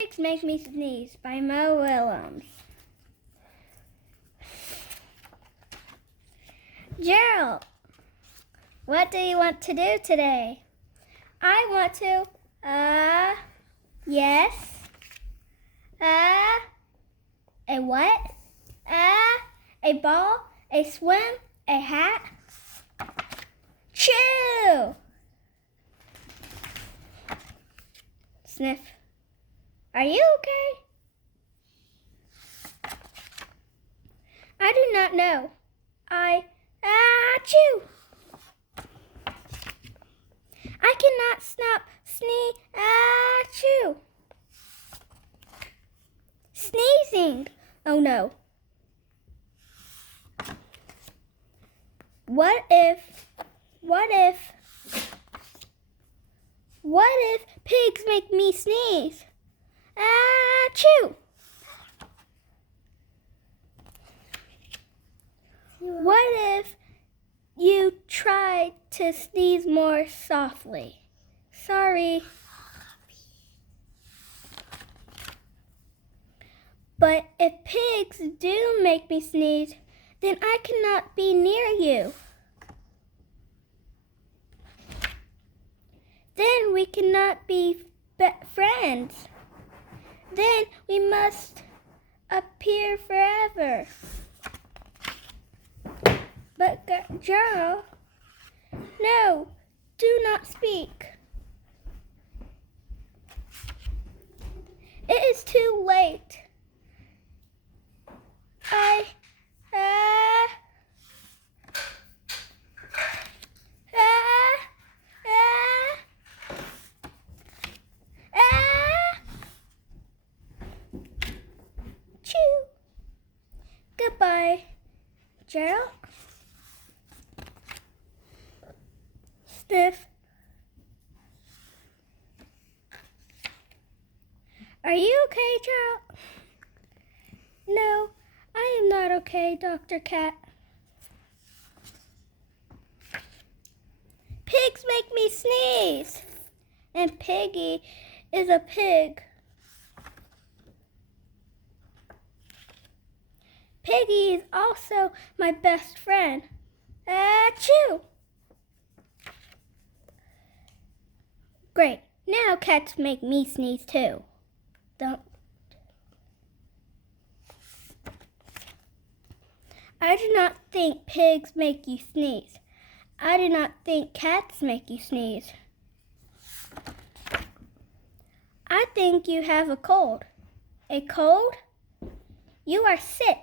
Pigs Make Me Sneeze by Willems. Gerald, what do you want to do today? I want to, yes. A what? A ball, a swim, a hat. Chew! Sniff. Are you okay? I do not know. Chew! I cannot stop chew! Sneezing! Oh no. What if pigs make me sneeze? Chew! What if you try to sneeze more softly? Sorry. But if pigs do make me sneeze, then I cannot be near you. Then we cannot be friends. Then we must appear forever. But Gerald, no, do not speak. It is too late. Chew. Goodbye, Gerald. Sniff. Are you okay, Gerald? No, I am not okay, Dr. Cat. Pigs make me sneeze. And Piggy is a pig. Piggy is also my best friend. Chew! Great. Now cats make me sneeze too. Don't. I do not think pigs make you sneeze. I do not think cats make you sneeze. I think you have a cold. A cold? You are sick.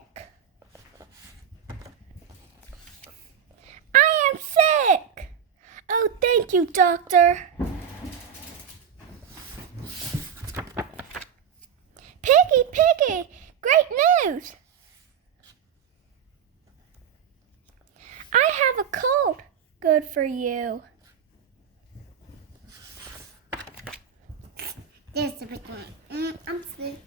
I am sick! Oh, thank you, doctor. Piggy, great news! I have a cold. Good for you. There's the big one. I'm sick.